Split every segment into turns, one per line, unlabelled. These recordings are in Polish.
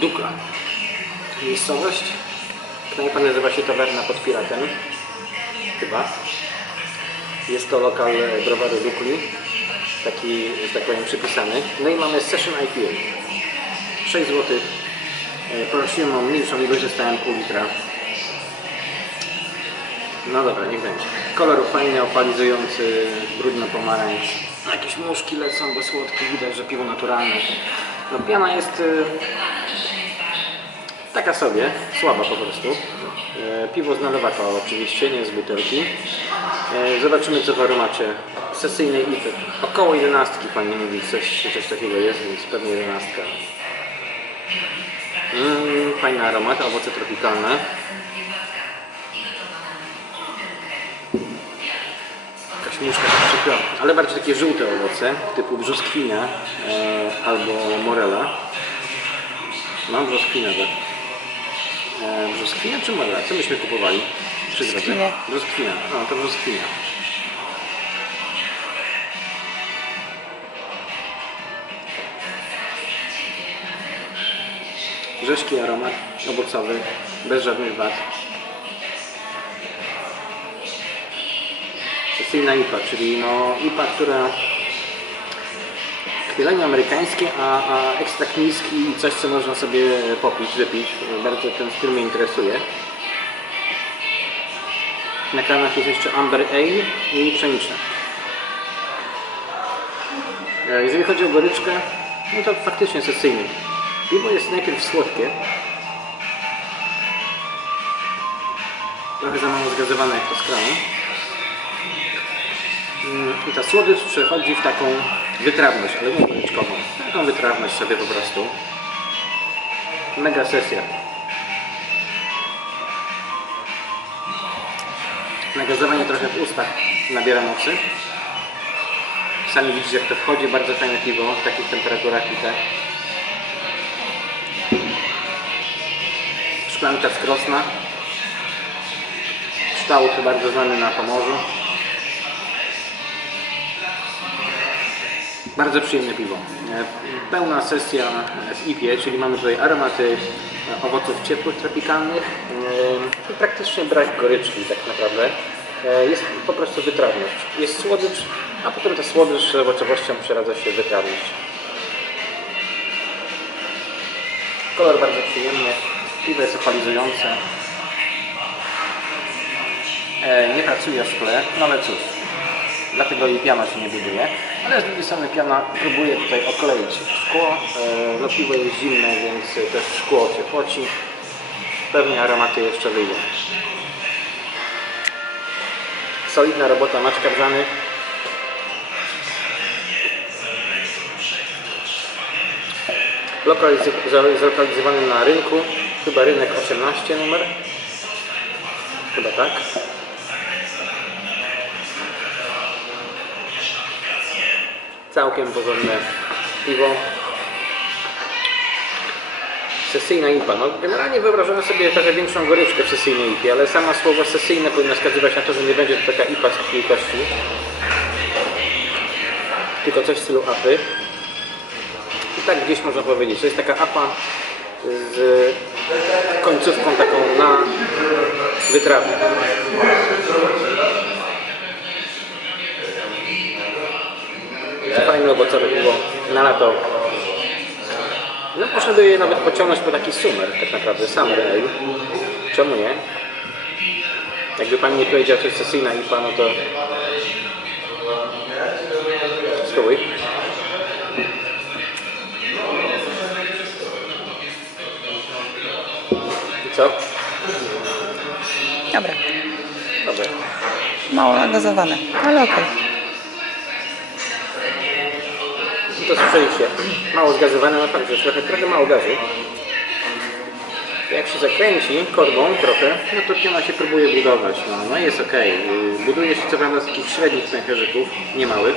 Dukla. Miejscowość. Knajpa nazywa się Tawerna pod Piratem. Chyba. Jest to lokal browaru Dukli. Taki, że tak powiem, przypisany. No i mamy Session IPA. 6 zł. Prosiłem o mniejszą ilość, dostałem pół litra. No dobra, niech będzie. Kolor fajny, opalizujący, brudno-pomarańcz. Jakieś muszki lecą, bo słodkie, widać, że piwo naturalne. No piana jest y, taka sobie, słaba po prostu. E, Piwo z nalewaka oczywiście, nie z butelki. E, Zobaczymy co w aromacie sesyjnej ipy. Około 11 pani mówi, coś, coś takiego jest, więc pewnie 11. Mm, fajny aromat, owoce tropikalne. Jakaś muszka ale bardziej takie żółte owoce, typu brzoskwinia e, albo morela. Mam brzoskwinę, tak. E, brzoskwinia czy morela? Co myśmy kupowali przy drodze?
Brzoskwinia.
Brzoskwinia. No, to brzoskwinia. Rzeźki aromat, owocowy, bez żadnych wad. Sesyjna IPA, czyli no IPA, która chwielenie amerykańskie, a, a ekstrakt niski i coś, co można sobie popić, wypić. Bardzo ten styl mnie interesuje. Na kanach jest jeszcze Amber Ale i pszeniczne. E, Jeżeli chodzi o goryczkę, no to faktycznie sesyjny. Piwo jest najpierw słodkie. Trochę za mało zgazowane jak to z kranu. Mm, I ta słodycz przechodzi w taką wytrawność, ale nie goryczkową. Taką wytrawność sobie po prostu. Mega sesja. Nagazowanie trochę w ustach nabiera mocy. Sami widzicie jak to wchodzi, bardzo fajne piwo w takich temperaturach i tak. Szklanka z Krosna. Kształt bardzo znany na Pomorzu. Bardzo przyjemne piwo. E, Pełna sesja w IPie, czyli mamy tutaj aromaty e, owoców ciepłych, tropikalnych e, i praktycznie brak goryczki tak naprawdę. E, Jest po prostu wytrawność. Jest słodycz, a potem ta słodycz z owocowością przeradza się w wytrawność. Kolor bardzo przyjemny, piwo jest opalizujące. E, Nie pracuje w szkle, no ale cóż, dlatego i się nie buduje. Ale z drugiej strony piana próbuje tutaj okleić szkło. E, No piwo jest zimne, więc też szkło się poci. Pewnie aromaty jeszcze wyjdą. Solidna robota Maćka Brzany. Zlokalizowany na rynku. Chyba rynek 18 numer. Chyba tak. Całkiem porządne piwo. Sesyjna IPA. No, generalnie wyobrażałem sobie trochę większą goryczkę w sesyjnej IPie, ale sama słowo sesyjne powinno wskazywać na to, że nie będzie to taka IPA z takiej kości. Tylko coś w stylu apy. I tak gdzieś można powiedzieć. To jest taka apa z końcówką taką na wytrawę. Fajne owocowe piwo na lato. No można by je nawet pociągnąć po taki sumer, tak naprawdę, summer ale Czemu nie? Jakby Pani nie powiedział coś sesyjna IPA, no to... Spróbuj. I co?
Dobra,
Dobra.
mało nagazowane, ale okej.
No to słyszeliście. Mało zgazowane, no fakt, że trochę, trochę mało gazu. Jak się zakręci korbą trochę, no to piana się próbuje budować. No, no jest ok. Buduje się co prawda z takich średnich pęcherzyków, nie małych.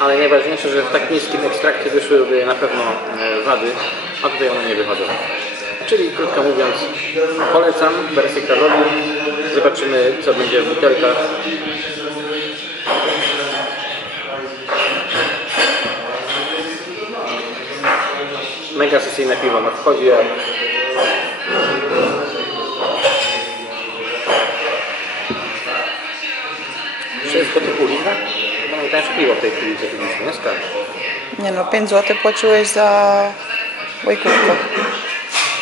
Ale najważniejsze, że w tak niskim ekstrakcie wyszłyby na pewno e, wady, a tutaj one nie wychodzą. Czyli krótko mówiąc, polecam wersję Karlowi. Zobaczymy co będzie w butelkach. Mega sesyjne piwo, no wchodzi jak... Wszystko typu litra? To najtańsze piwo w tej chwili, piliśmy, nie skarb.
Nie no, 5 zł płaciłeś za łajkówkę.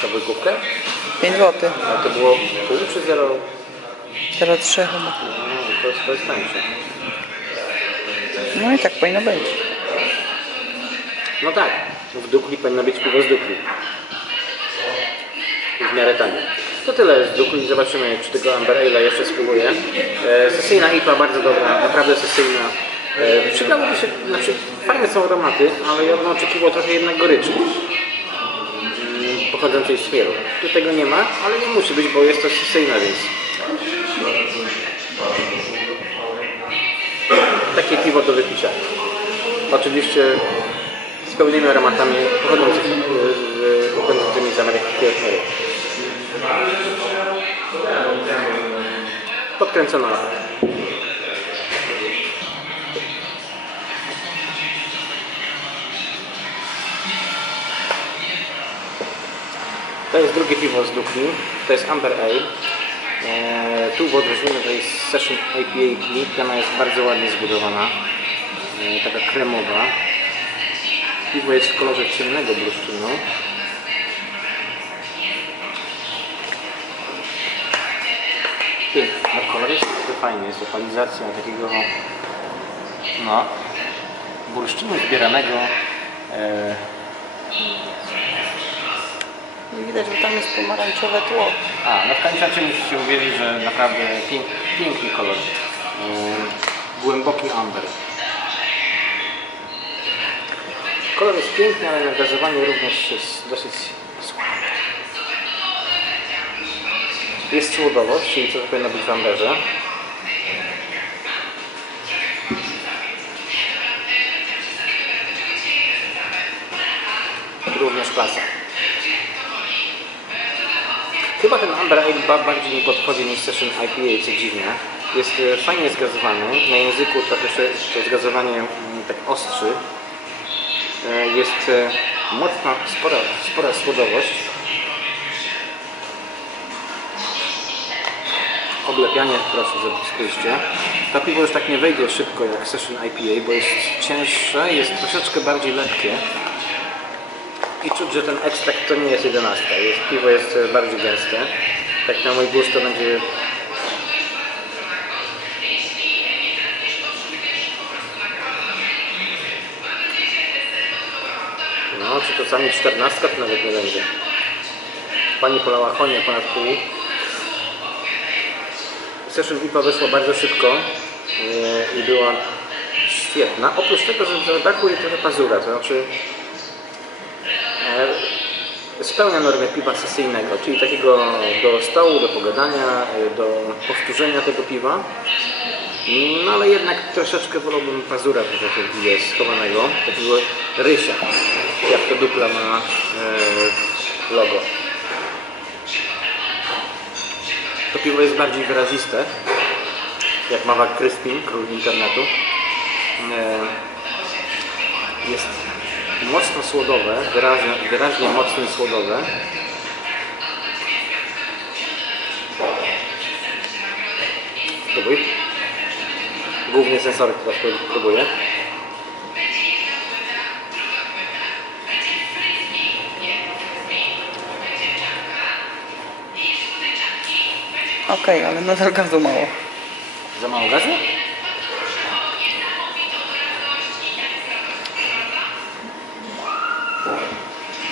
To wykupkę?
5 zł.
A to było pół czy zero?
0,3 chyba.
No, to jest, to jest tańsze.
No i tak powinno być.
No tak, w Dukli powinno być piwo z Dukli. W miarę tanie. To tyle z Dukli, zobaczymy czy tego Amber Ale jeszcze spróbuję. E, sesyjna IPA bardzo dobra, naprawdę sesyjna. E, przydałoby się, znaczy fajne są aromaty, ale ja bym oczekiwał trochę jednak goryczy. Mm, pochodzącej z świeru. Tu tego nie ma, ale nie musi być, bo jest to sesyjna, więc takie piwo do wypicia. Oczywiście pełnymi aromatami pochodzącymi, pochodzącymi z Ameryki Południowej. Podkręcona. To jest drugie piwo z Dukli. To jest Amber Ale. Eee, tu w odróżnieniu do tej Session IPA piana jest bardzo ładnie zbudowana. Eee, taka kremowa. Piwo jest w kolorze ciemnego bursztynu. Piękny. No, kolor jest fajny. Jest lokalizacja takiego no, bursztynu zbieranego.
I widać, że tam jest pomarańczowe tło.
A, no w końcu musicie uwierzyć, że naprawdę pięk, piękny kolor. Yy, głęboki amber. Kolor jest piękny, ale na gazowaniu również jest dosyć słaby. Jest słodowość, czyli to powinno być w amberze. Również klasa. Chyba ten Amber Ale ba- bardziej mi podchodzi niż Session IPA, co dziwne. Jest e, fajnie zgazowany. Na języku trochę się to zgazowanie mm, tak ostrzy. E, Jest e, mocna, spora, spora słodowość. Oblepianie, proszę, spójrzcie. To piwo już tak nie wejdzie szybko jak Session IPA, bo jest cięższe, jest troszeczkę bardziej lekkie. I czuć, że ten ekstrakt to nie jest jedenastka. Jest, piwo jest e, bardziej gęste. Tak na mój gust to będzie... No, czy to sami czternastka to nawet nie będzie. Pani polała chonię ponad pół. Session IPA wyszła bardzo szybko e, i była świetna. Oprócz tego, że zabrakło trochę pazura, to znaczy E, spełnia normy piwa sesyjnego, czyli takiego do stołu, do pogadania, e, do powtórzenia tego piwa. No ale jednak troszeczkę wolałbym pazura tutaj w tym piwie schowanego, takiego rysia, jak to dupla ma e, logo. To piwo jest bardziej wyraziste, jak Mawa Crispin, król internetu. E, jest mocno słodowe, wyraźnie, wyraźnie mocno słodowe. Główny sensoryk teraz pró- próbuję.
Okej, ale nadal gazu mało.
Za mało gazu?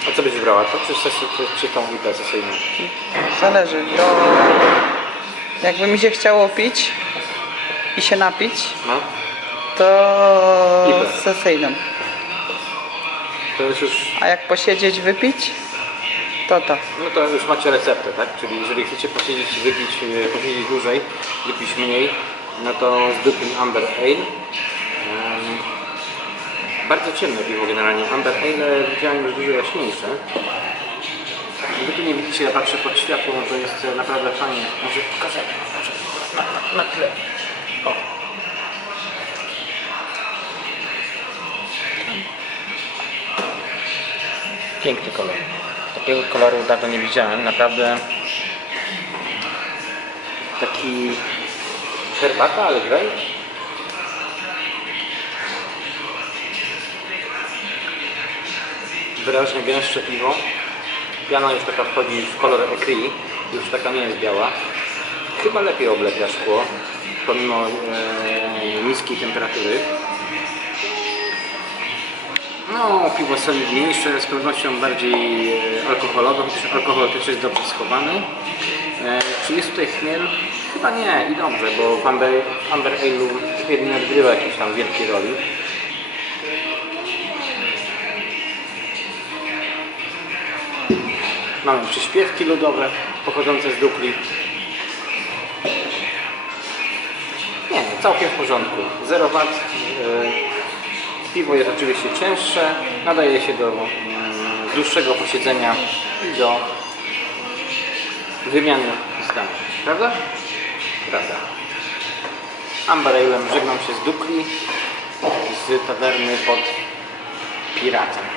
A co byś brała? To czy, czy, czy tą IPę sesyjną?
Zależy. Do... Jakby mi się chciało pić i się napić,
No,
to
Idę.
z sesyjną.
to jest już,
A jak posiedzieć, wypić, to to.
no to już macie receptę, tak? Czyli jeżeli chcecie posiedzieć, wypić, e, posiedzieć dłużej, wypić mniej, no to z Dublin Amber Ale. Em, bardzo ciemne piwo generalnie. Amber Ale widziałem już dużo jaśniejsze. Wy tu nie widzicie, ja patrzę pod światło, no to jest e, naprawdę fajnie. Może pokażę, może na, na, na tle. Piękny kolor. Takiego koloru dawno nie widziałem. Naprawdę taki herbata, ale grey. Wyraźnie gęstsze piwo. Piana już taka wchodzi w kolor ecri, już taka nie jest biała. Chyba lepiej oblepia szkło, pomimo e, niskiej temperatury. No, piwo solidniejsze, z pewnością bardziej e, alkoholowe, chociaż alkohol też jest dobrze schowany. E, czy jest tutaj chmiel? Chyba nie i dobrze, bo w Amber, Amber chmiel nie odgrywa jakiejś tam wielkiej roli. Mamy przyśpiewki ludowe pochodzące z dupli. Całkiem w porządku. 0 W. Piwo jest oczywiście cięższe, nadaje się do mm, dłuższego posiedzenia i do wymiany zdań. Prawda? Prawda. Amber żegnam się z Dukli, z tawerny pod Piratem.